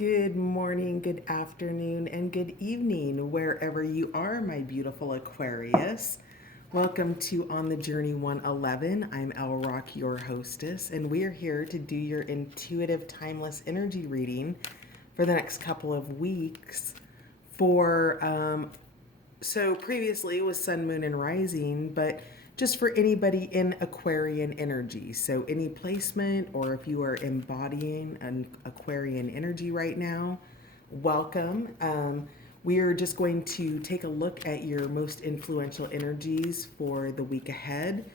Good morning, good afternoon, and good evening, wherever you are, my beautiful Aquarius. Welcome to On the Journey 111. I'm El Rock, your hostess, and we are here to do your intuitive, timeless energy reading for the next couple of weeks. So previously it was Sun, Moon, and Rising, but just for anybody in Aquarian energy. So any placement, or if you are embodying an Aquarian energy right now, welcome. We are just going to take a look at your most influential energies for the week ahead.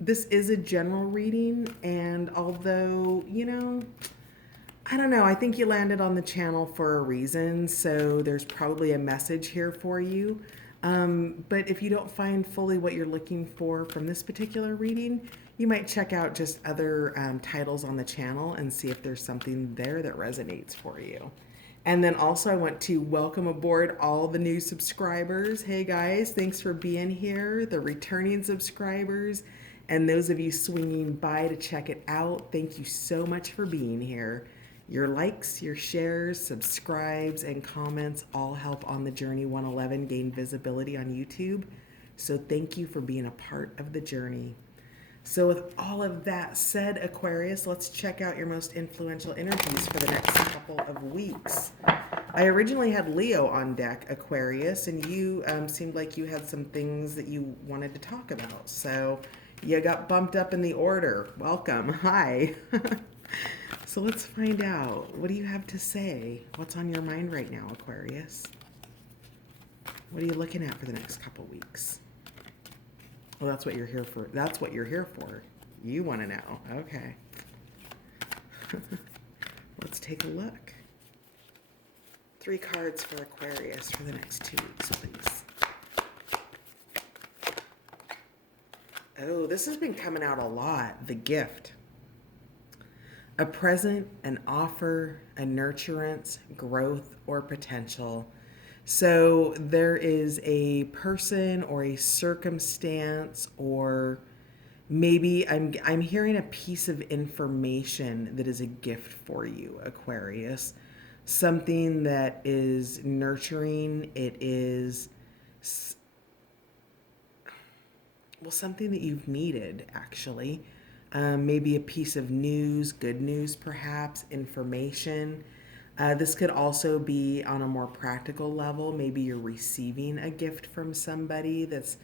This is a general reading, and although, I don't know. I think you landed on the channel for a reason, so there's probably a message here for you. But if you don't find fully what you're looking for from this particular reading, you might check out just other titles on the channel and see if there's something there that resonates for you. And then also, I want to welcome aboard all the new subscribers. Hey guys, thanks for being here. The returning subscribers and those of you swinging by to check it out, thank you so much for being here. Your likes, your shares, subscribes, and comments all help On the Journey 111 gain visibility on YouTube. So thank you for being a part of the journey. So with all of that said, Aquarius, let's check out your most influential energies for the next couple of weeks. I originally had Leo on deck, Aquarius, and you seemed like you had some things that you wanted to talk about. So you got bumped up in the order. Welcome. Hi. So let's find out. What do you have to say? What's on your mind right now, Aquarius? What are you looking at for the next couple weeks? Well, that's what you're here for. That's what you're here for. You want to know. Okay. Let's take a look. 3 cards for Aquarius for the next 2 weeks, please. Oh, this has been coming out a lot. The gift. A present, an offer, a nurturance, growth, or potential. So there is a person or a circumstance, or maybe I'm hearing a piece of information that is a gift for you, Aquarius. Something that is nurturing. It is, well, something that you've needed, actually. Maybe a piece of news, good news perhaps, information. This could also be on a more practical level. Maybe you're receiving a gift from somebody that's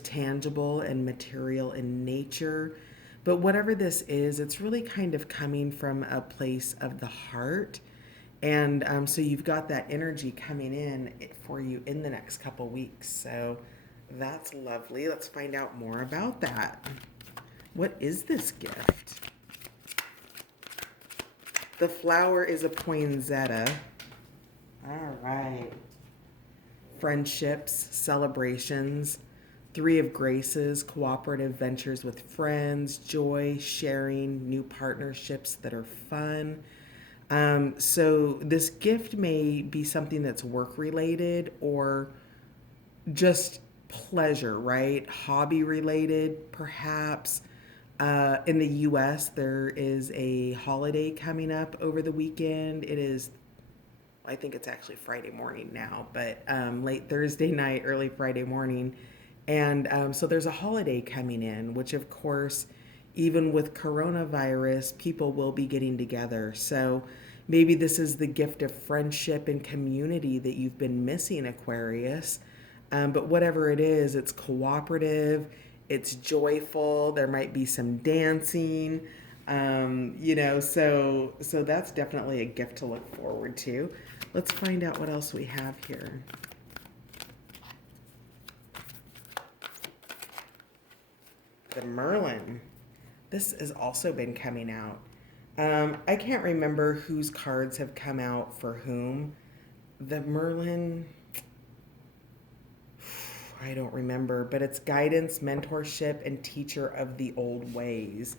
tangible and material in nature. But whatever this is, it's really kind of coming from a place of the heart. And so you've got that energy coming in for you in the next couple weeks. So that's lovely. Let's find out more about that. What is this gift? The flower is a poinsettia. All right. Friendships, celebrations, 3 of graces, cooperative ventures with friends, joy, sharing, new partnerships that are fun. So this gift may be something that's work related or just pleasure, right? Hobby related, perhaps. In the US, there is a holiday coming up over the weekend. It is, I think it's actually Friday morning now, but late Thursday night, early Friday morning. And so there's a holiday coming in, which of course, even with coronavirus, people will be getting together. So maybe this is the gift of friendship and community that you've been missing, Aquarius. But whatever it is, it's cooperative, it's joyful, there might be some dancing, so that's definitely a gift to look forward to. Let's find out what else we have here. The Merlin. This has also been coming out. I can't remember whose cards have come out for whom. The Merlin, I don't remember, but it's guidance, mentorship, and teacher of the old ways.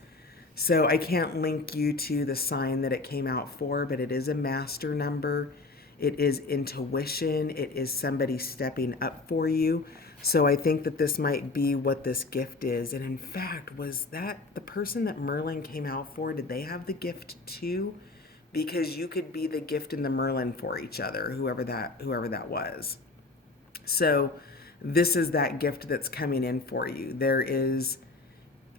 So I can't link you to the sign that it came out for, but it is a master number. It is intuition. It is somebody stepping up for you. So I think that this might be what this gift is. And in fact, was that the person that Merlin came out for? Did they have the gift too? because you could be the gift and the Merlin for each other, whoever that was. So this is that gift that's coming in for you. There is,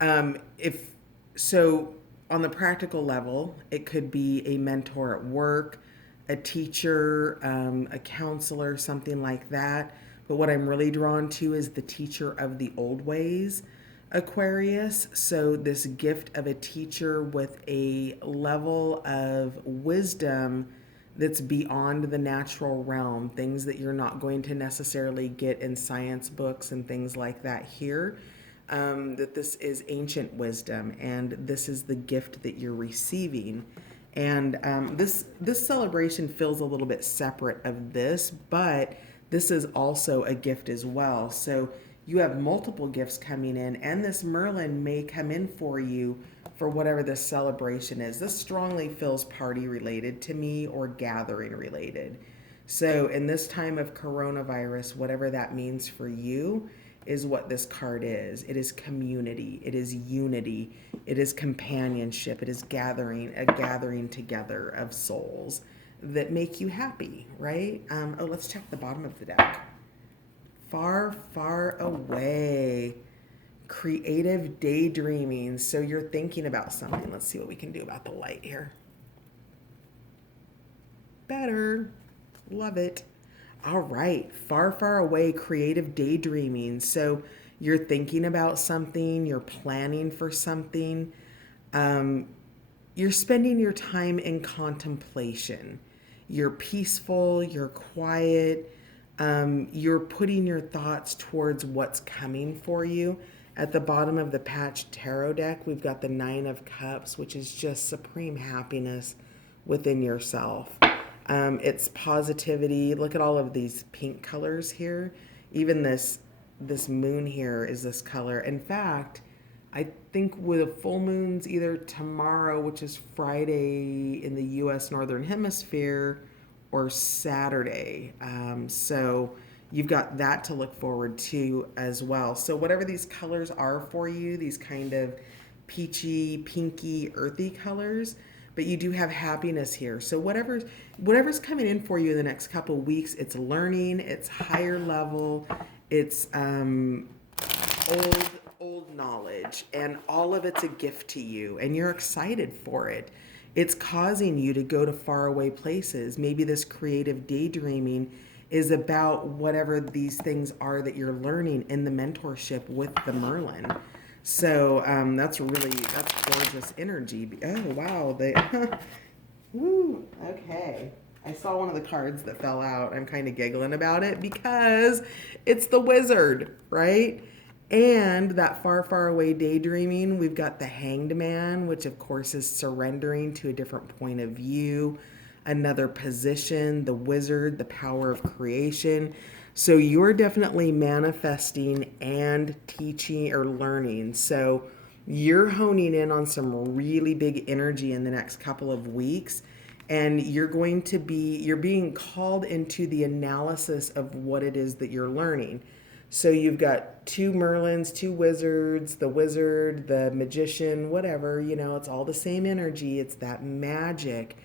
if so, on the practical level, it could be a mentor at work, a teacher, a counselor, something like that. But what I'm really drawn to is the teacher of the old ways, Aquarius. So, this gift of a teacher with a level of wisdom that's beyond the natural realm, things that you're not going to necessarily get in science books and things like that here. That this is ancient wisdom, and this is the gift that you're receiving. And this celebration feels a little bit separate of this, but this is also a gift as well. So you have multiple gifts coming in, and this Merlin may come in for you for whatever this celebration is. This strongly feels party related to me or gathering related. So in this time of coronavirus, whatever that means for you is what this card is. It is community, it is unity, it is companionship, it is a gathering together of souls that make you happy, right? Let's check the bottom of the deck. Far, far away. Creative daydreaming. So you're thinking about something. Let's see what we can do about the light here. Better. Love it. All right. Far, far away. Creative daydreaming. So you're thinking about something. You're planning for something. You're spending your time in contemplation. You're peaceful. You're quiet. You're putting your thoughts towards what's coming for you. At the bottom of the patch tarot deck, we've got the 9 of Cups, which is just supreme happiness within yourself. It's positivity. Look at all of these pink colors here. Even this moon here is this color. In fact, I think with full moons either tomorrow, which is Friday in the U.S. Northern Hemisphere, or Saturday. So you've got that to look forward to as well. So whatever these colors are for you, these kind of peachy, pinky, earthy colors, but you do have happiness here. So whatever's coming in for you in the next couple of weeks, it's learning, it's higher level, it's old knowledge, and all of it's a gift to you, and you're excited for it. It's causing you to go to faraway places. Maybe this creative daydreaming is about whatever these things are that you're learning in the mentorship with the Merlin. So that's gorgeous energy. Oh, wow. Woo, okay. I saw one of the cards that fell out. I'm kind of giggling about it because it's the Wizard, right? And that far, far away daydreaming, we've got the Hanged Man, which of course is surrendering to a different point of view, another position, the Wizard, the power of creation. So you're definitely manifesting and teaching or learning. So you're honing in on some really big energy in the next couple of weeks. And you're being called into the analysis of what it is that you're learning. So you've got 2 Merlins, 2 wizards, the wizard, the magician, whatever, it's all the same energy. It's that magic.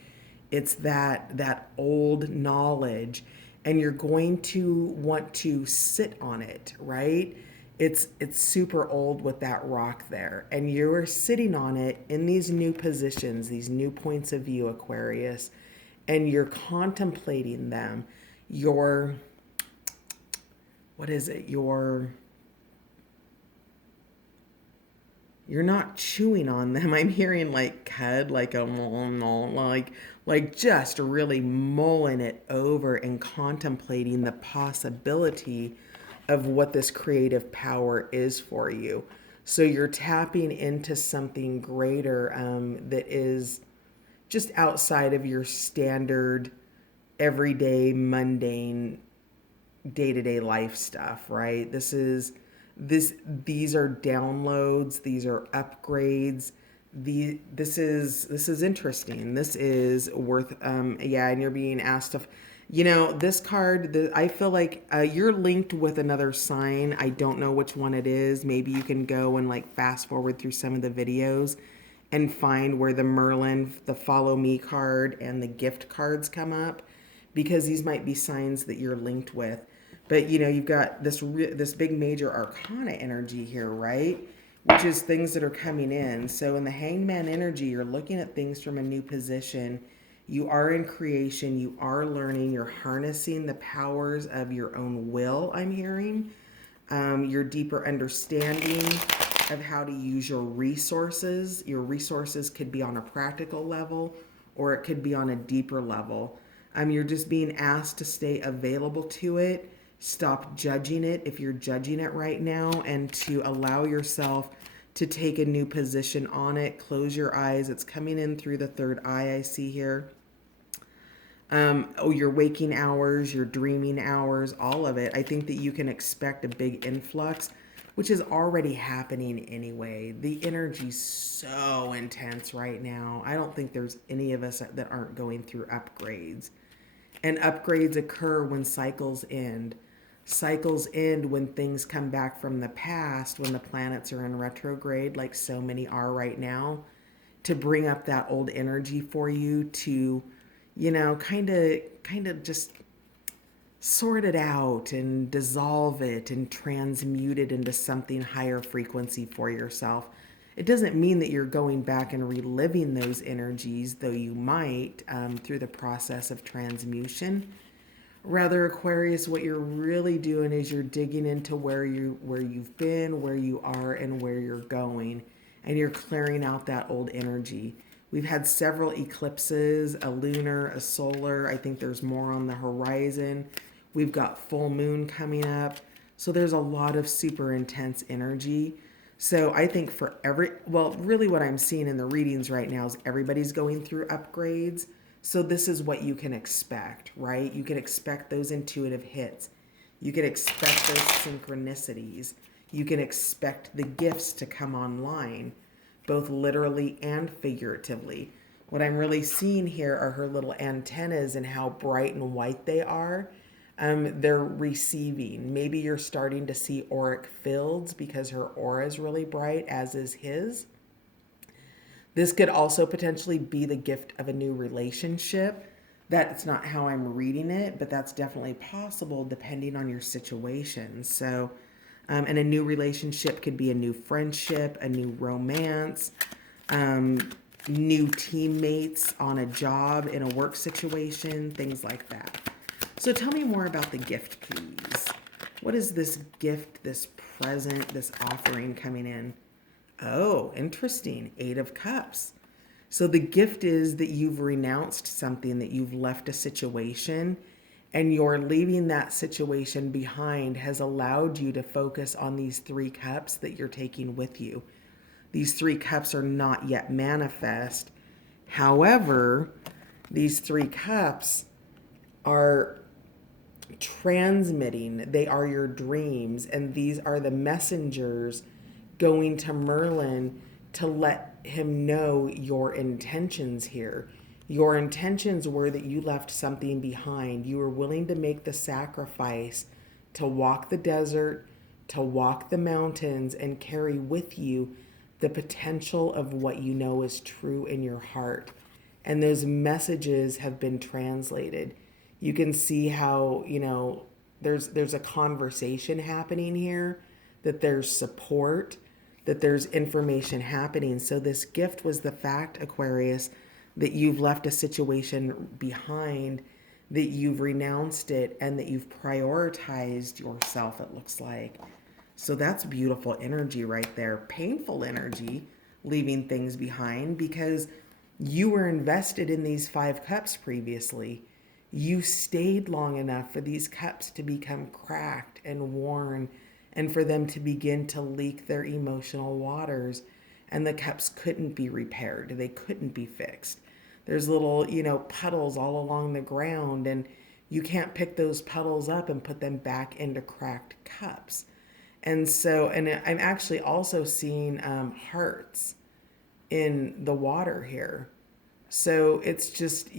It's that old knowledge. And you're going to want to sit on it, right? It's super old with that rock there. And you're sitting on it in these new positions, these new points of view, Aquarius, and you're contemplating them. You're not chewing on them. I'm hearing like cud, like a like just really mulling it over and contemplating the possibility of what this creative power is for you. So you're tapping into something greater that is just outside of your standard, everyday, mundane, day-to-day life stuff, right? These are downloads, these are upgrades. This is interesting. This is worth and you're being asked to this card, I feel like you're linked with another sign. I don't know which one it is. Maybe you can go and like fast forward through some of the videos and find where the Merlin, the follow me card, and the gift cards come up, because these might be signs that you're linked with. But you've got this big major arcana energy here, right? Which is things that are coming in. So in the hangman energy, you're looking at things from a new position. You are in creation, you are learning, you're harnessing the powers of your own will, I'm hearing. Your deeper understanding of how to use your resources. Your resources could be on a practical level, or it could be on a deeper level. You're just being asked to stay available to it. Stop judging it if you're judging it right now, and to allow yourself to take a new position on it. Close your eyes. It's coming in through the third eye, I see here. Your waking hours, your dreaming hours, all of it. I think that you can expect a big influx, which is already happening anyway. The energy's so intense right now. I don't think there's any of us that aren't going through upgrades. And upgrades occur when cycles end. Cycles end when things come back from the past, when the planets are in retrograde, like so many are right now, to bring up that old energy for you to, kind of just sort it out and dissolve it and transmute it into something higher frequency for yourself. It doesn't mean that you're going back and reliving those energies, though you might, through the process of transmutation. Rather, Aquarius, what you're really doing is you're digging into where you've been, where you are, and where you're going, and you're clearing out that old energy. We've had several eclipses, a lunar, a solar. I think there's more on the horizon. We've got full moon coming up. So there's a lot of super intense energy. So I think really what I'm seeing in the readings right now is everybody's going through upgrades. So this is what you can expect, right? You can expect those intuitive hits. You can expect those synchronicities. You can expect the gifts to come online, both literally and figuratively. What I'm really seeing here are her little antennas and how bright and white they are. They're receiving. Maybe you're starting to see auric fields because her aura is really bright, as is his. This could also potentially be the gift of a new relationship. That's not how I'm reading it, but that's definitely possible depending on your situation. So, and a new relationship could be a new friendship, a new romance, new teammates on a job, in a work situation, things like that. So tell me more about the gift, please. What is this gift, this present, this offering coming in? Oh, interesting. 8 of Cups. So the gift is that you've renounced something, that you've left a situation, and your leaving that situation behind has allowed you to focus on these 3 cups that you're taking with you. These 3 cups are not yet manifest. However, these 3 cups are transmitting, they are your dreams, and these are the messengers going to Merlin to let him know your intentions here. Your intentions were that you left something behind. You were willing to make the sacrifice to walk the desert, to walk the mountains, and carry with you the potential of what you know is true in your heart. And those messages have been translated. You can see how, there's a conversation happening here, that there's support, that there's information happening. So this gift was the fact, Aquarius, that you've left a situation behind, that you've renounced it, and that you've prioritized yourself, it looks like. So that's beautiful energy right there. Painful energy, leaving things behind, because you were invested in these 5 cups previously. You stayed long enough for these cups to become cracked and worn, and for them to begin to leak their emotional waters. And the cups couldn't be repaired. They couldn't be fixed. There's little, puddles all along the ground, and you can't pick those puddles up and put them back into cracked cups. And so, and I'm actually also seeing hearts in the water here. So it's just,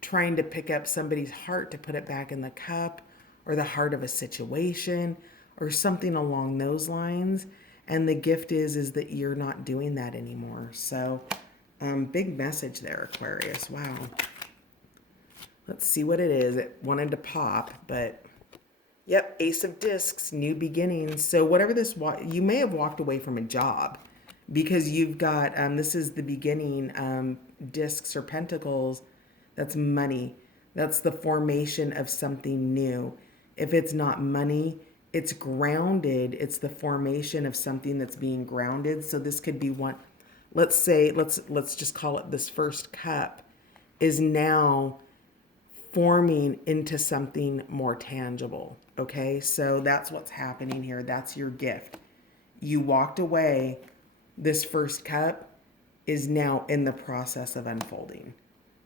trying to pick up somebody's heart to put it back in the cup, or the heart of a situation, or something along those lines. And the gift is that you're not doing that anymore. So big message there, Aquarius. Wow. Let's see what it is. It wanted to pop, but yep, Ace of Discs, new beginnings. So whatever this, you may have walked away from a job because you've got, this is the beginning, discs or pentacles. That's money. That's the formation of something new. If it's not money, it's grounded. It's the formation of something that's being grounded. So this could be one, let's say, let's just call it this first cup is now forming into something more tangible. Okay, so that's what's happening here. That's your gift. You walked away. This first cup is now in the process of unfolding.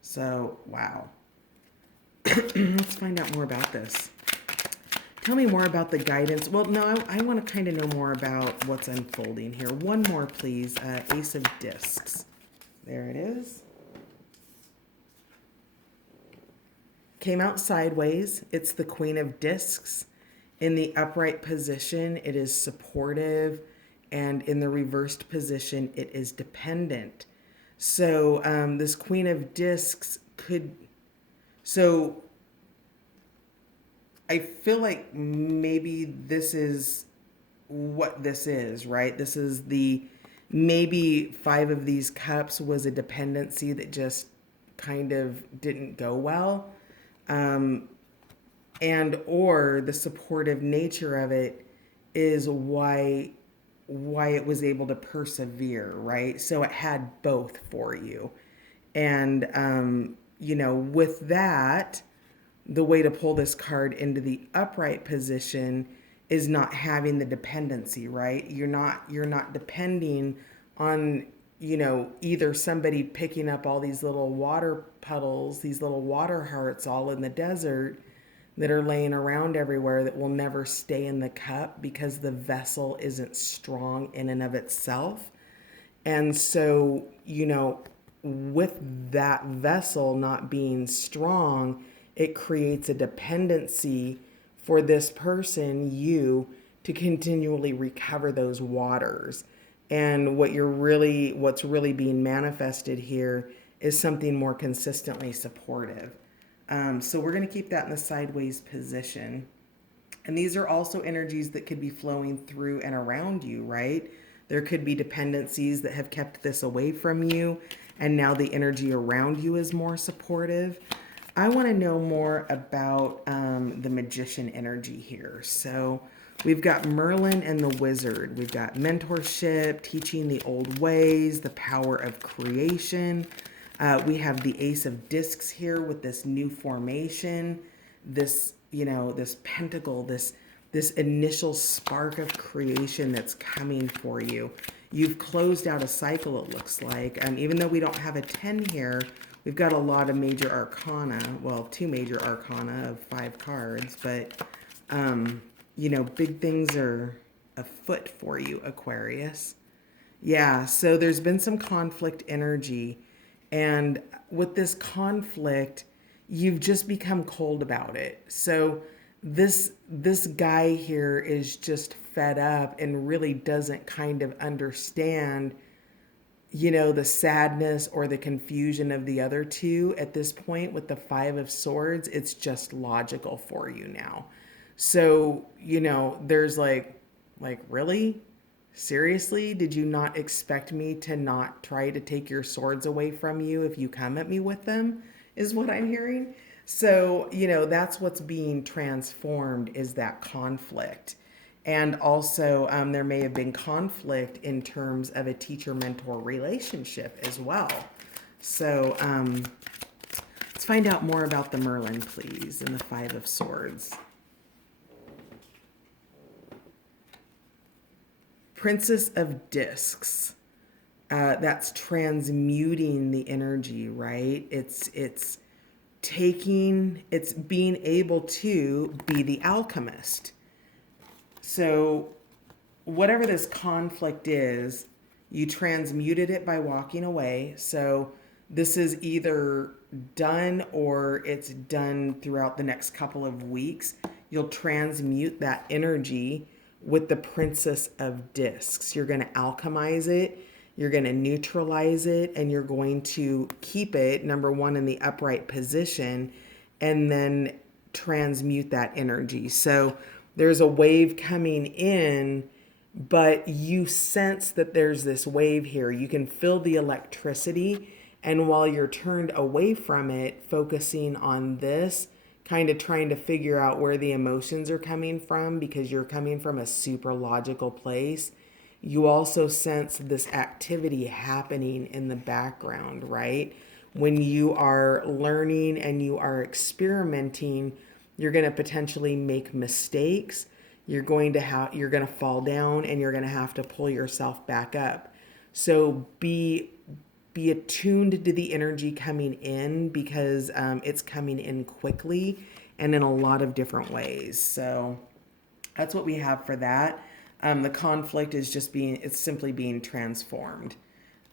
So, wow. Let's find out more about this. Tell me more about the guidance. Well, no, I want to kind of know more about what's unfolding here. One more, please. Ace of Discs. There it is. Came out sideways. It's the Queen of Discs. In the upright position, it is supportive, and in the reversed position, it is dependent. So this Queen of Discs could, so I feel like maybe this is what this is, right? This is maybe 5 of these cups was a dependency that just kind of didn't go well. And or the supportive nature of it is why it was able to persevere, right? So it had both for you. And with that, the way to pull this card into the upright position is not having the dependency, right? You're not depending on either somebody picking up all these little water puddles, these little water hearts all in the desert that are laying around everywhere that will never stay in the cup because the vessel isn't strong in and of itself. And so, with that vessel not being strong, it creates a dependency for this person, you, to continually recover those waters. And what's really being manifested here is something more consistently supportive. So we're going to keep that in the sideways position. And these are also energies that could be flowing through and around you, right? There could be dependencies that have kept this away from you, and now the energy around you is more supportive. I want to know more about the magician energy here. So we've got Merlin and the Wizard. We've got mentorship, teaching the old ways, the power of creation. We have the Ace of Discs here with this new formation, this pentacle, this initial spark of creation that's coming for you. You've closed out a cycle, it looks like. Even though we don't have a 10 here, we've got a lot of major arcana. Well, 2 major arcana of 5 cards, but big things are afoot for you, Aquarius. Yeah, so there's been some conflict energy. And with this conflict, you've just become cold about it. So this guy here is just fed up and really doesn't kind of understand, the sadness or the confusion of the other two at this point with the 5 of Swords. It's just logical for you now. So, there's like, really? Seriously? Did you not expect me to not try to take your swords away from you if you come at me with them, is what I'm hearing. So, that's what's being transformed, is that conflict. And also, there may have been conflict in terms of a teacher-mentor relationship as well. So, let's find out more about the Merlin, please, and the 5 of Swords. Princess of Discs. That's transmuting the energy, right? It's being able to be the alchemist. So whatever this conflict is, you transmuted it by walking away. So this is either done or it's done throughout the next couple of weeks. You'll transmute that energy with the Princess of Discs. You're going to alchemize it, you're going to neutralize it, and you're going to keep it, number one, in the upright position, and then transmute that energy. So there's a wave coming in, but you sense that there's this wave here. You can feel the electricity. And while you're turned away from it, focusing on this, kind of trying to figure out where the emotions are coming from because you're coming from a super logical place, you also sense this activity happening in the background, right? When you are learning and you are experimenting, you're going to potentially make mistakes. You're going to fall down and you're going to have to pull yourself back up. So be attuned to the energy coming in because it's coming in quickly and in a lot of different ways. So that's what we have for that. The conflict is it's simply being transformed,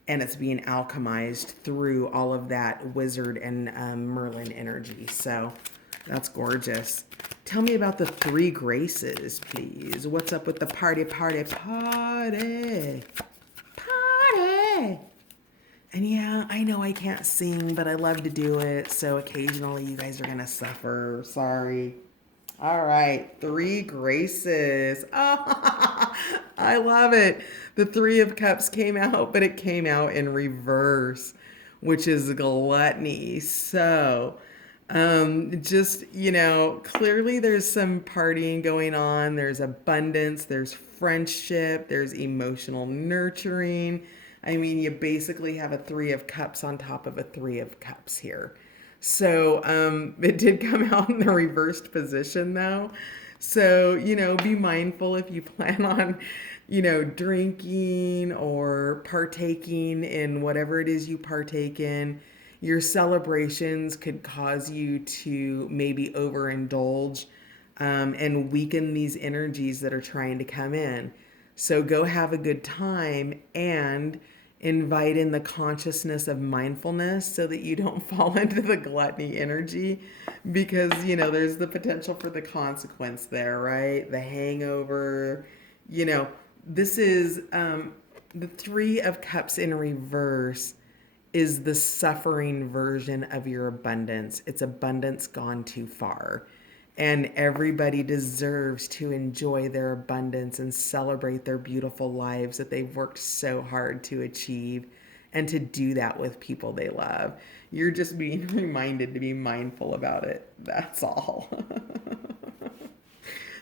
and it's being alchemized through all of that wizard and Merlin energy. So that's gorgeous. Tell me about the three graces, please. What's up with the party, party, party, party? And yeah, I know I can't sing, but I love to do it. So occasionally you guys are going to suffer. Sorry. All right. Three graces. Oh, I love it. The Three of Cups came out, but it came out in reverse, which is gluttony. So, clearly there's some partying going on. There's abundance, there's friendship, there's emotional nurturing. I mean, you basically have a Three of Cups on top of a Three of Cups here. So it did come out in the reversed position though. So, be mindful if you plan on, drinking or partaking in whatever it is you partake in. Your celebrations could cause you to maybe overindulge and weaken these energies that are trying to come in. So go have a good time and invite in the consciousness of mindfulness so that you don't fall into the gluttony energy because, there's the potential for the consequence there, right? The hangover, this is the Three of Cups in reverse is the suffering version of your abundance. It's abundance gone too far. And everybody deserves to enjoy their abundance and celebrate their beautiful lives that they've worked so hard to achieve and to do that with people they love. You're just being reminded to be mindful about it. That's all.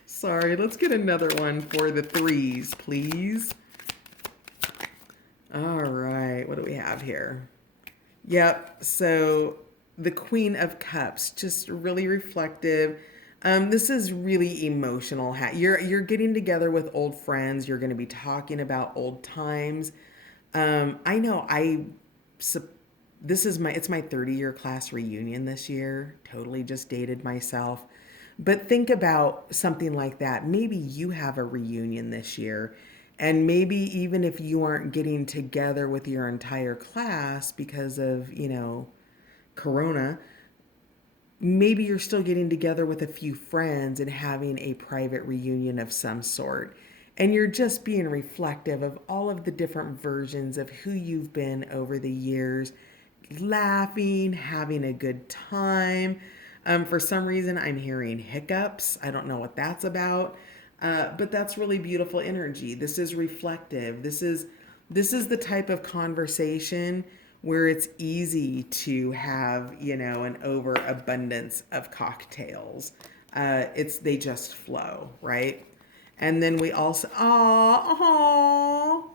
Sorry, let's get another one for the threes, please. All right, what do we have here? Yep, so the Queen of Cups, just really reflective. This is really emotional. You're getting together with old friends. You're going to be talking about old times. I know it's my 30-year class reunion this year. Totally just dated myself. But think about something like that. Maybe you have a reunion this year. And maybe even if you aren't getting together with your entire class because of, Corona, maybe you're still getting together with a few friends and having a private reunion of some sort. And you're just being reflective of all of the different versions of who you've been over the years, laughing, having a good time. For some reason, I'm hearing hiccups. I don't know what that's about. But that's really beautiful energy. This is reflective. This is the type of conversation where it's easy to have, an overabundance of cocktails. They just flow, right? And then we also,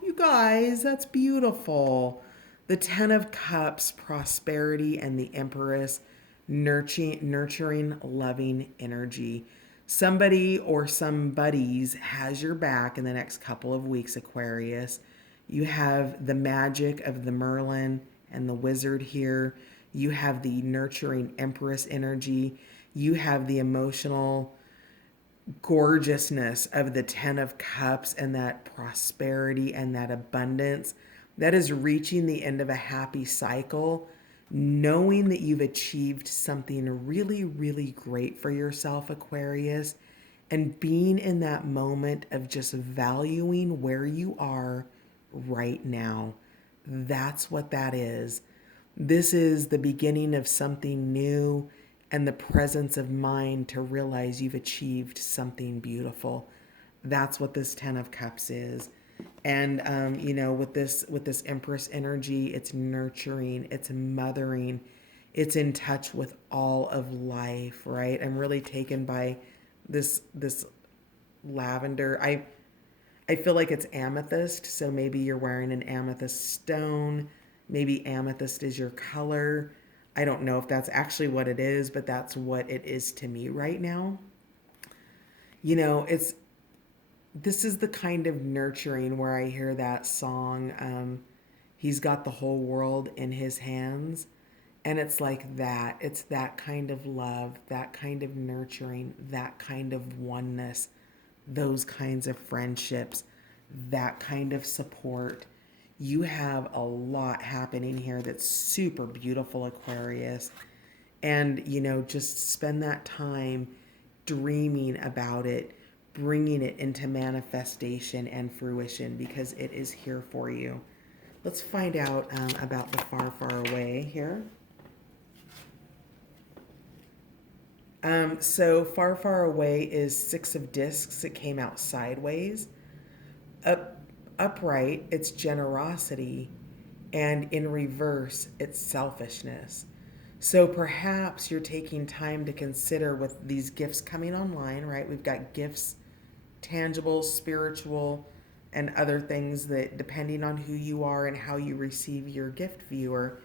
you guys, that's beautiful. The Ten of Cups, prosperity, and the Empress, nurturing, loving energy. Somebody or somebody's has your back in the next couple of weeks, Aquarius. You have the magic of the Merlin and the wizard here. You have the nurturing Empress energy. You have the emotional gorgeousness of the Ten of Cups and that prosperity and that abundance. That is reaching the end of a happy cycle, knowing that you've achieved something really, really great for yourself, Aquarius, and being in that moment of just valuing where you are right now. That's what that is. This is the beginning of something new and the presence of mind to realize you've achieved something beautiful. That's what this 10 of Cups is. And with this Empress energy, it's nurturing, it's mothering, it's in touch with all of life, right? I'm really taken by this lavender. I feel like it's amethyst, so maybe you're wearing an amethyst stone. Maybe amethyst is your color. I don't know if that's actually what it is, but that's what it is to me right now. It's this is the kind of nurturing where I hear that song, he's got the whole world in his hands. And it's like that. It's that kind of love, that kind of nurturing, that kind of oneness, those kinds of friendships, that kind of support. You have a lot happening here that's super beautiful, Aquarius. And, just spend that time dreaming about it, bringing it into manifestation and fruition because it is here for you. Let's find out about the far, far away here. So far, far away is Six of Discs. It came out sideways. Upright, it's generosity. And in reverse, it's selfishness. So perhaps you're taking time to consider with these gifts coming online, right? We've got gifts, tangible, spiritual, and other things that depending on who you are and how you receive your gift viewer.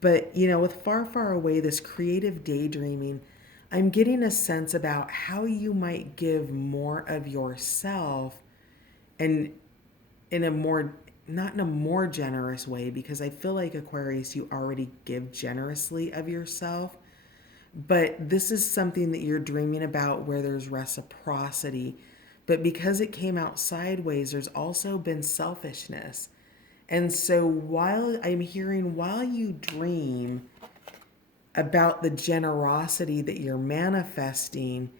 But, with far, far away, this creative daydreaming, I'm getting a sense about how you might give more of yourself and in a more, not in a more generous way, because I feel like Aquarius, you already give generously of yourself. But this is something that you're dreaming about where there's reciprocity. But because it came out sideways, there's also been selfishness. And so while you dream about the generosity that you're manifesting,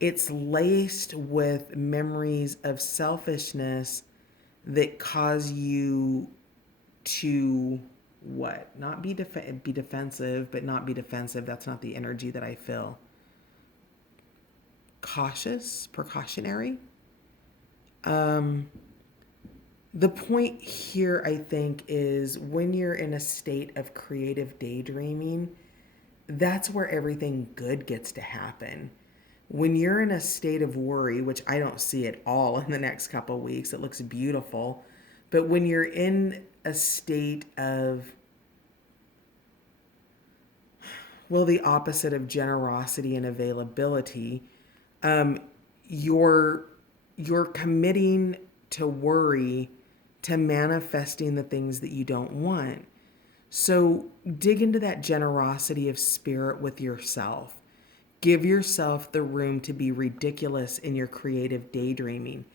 it's laced with memories of selfishness that cause you to what? Not be be defensive, but not be defensive. That's not the energy that I feel. Cautious, precautionary. The point here, I think, is when you're in a state of creative daydreaming, that's where everything good gets to happen. When you're in a state of worry, which I don't see at all in the next couple of weeks, it looks beautiful. But when you're in a state of, well, the opposite of generosity and availability, um, you're committing to worry, to manifesting the things that you don't want. So dig into that generosity of spirit with yourself. Give yourself the room to be ridiculous in your creative daydreaming.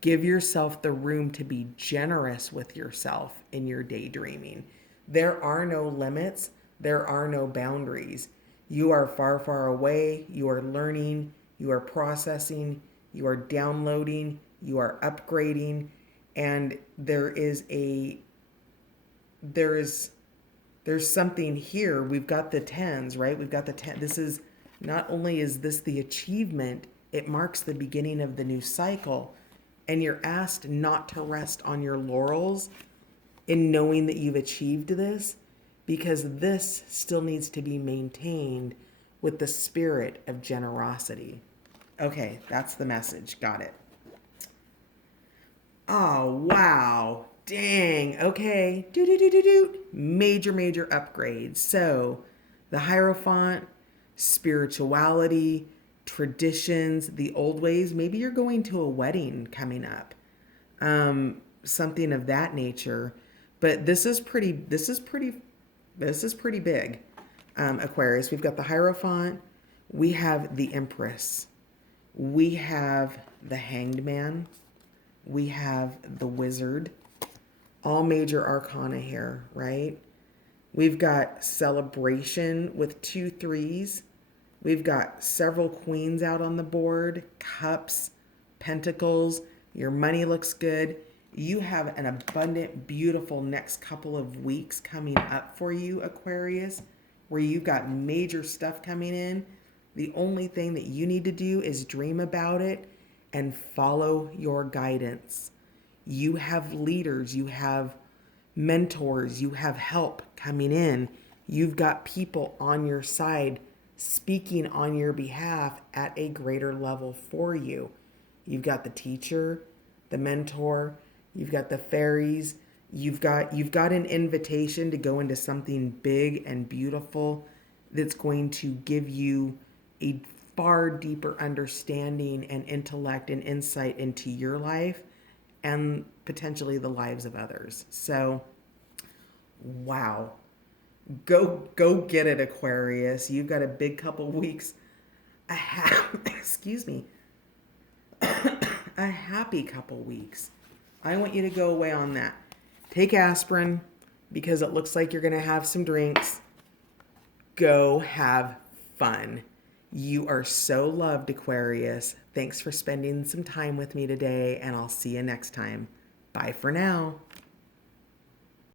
Give yourself the room to be generous with yourself in your daydreaming. There are no limits. There are no boundaries. You are far, far away. You are learning. You are processing. You are downloading. You are upgrading. And there's something here. We've got the tens, right? We've got the 10. This is not only is this the achievement, it marks the beginning of the new cycle. And you're asked not to rest on your laurels in knowing that you've achieved this, because this still needs to be maintained with the spirit of generosity. Okay, that's the message. Got it. Oh, wow. Dang. Okay. Major, major upgrades. So, the Hierophant, spirituality, traditions, the old ways. Maybe you're going to a wedding coming up. Something of that nature. But this is pretty big. Aquarius. We've got the Hierophant. We have the Empress. We have the Hanged Man. We have the Wizard. All major arcana here, right? We've got celebration with 2 3s. We've got several queens out on the board, cups, pentacles. Your money looks good. You have an abundant, beautiful next couple of weeks coming up for you, Aquarius, where you've got major stuff coming in. The only thing that you need to do is dream about it and follow your guidance. You have leaders, you have mentors, you have help coming in. You've got people on your side speaking on your behalf at a greater level for you. You've got the teacher, the mentor, you've got the fairies, you've got an invitation to go into something big and beautiful that's going to give you a far deeper understanding and intellect and insight into your life and potentially the lives of others. So, wow. Go get it, Aquarius. You've got a big couple weeks. Excuse me. A happy couple weeks. I want you to go away on that. Take aspirin because it looks like you're going to have some drinks. Go have fun. You are so loved, Aquarius. Thanks for spending some time with me today, and I'll see you next time. Bye for now.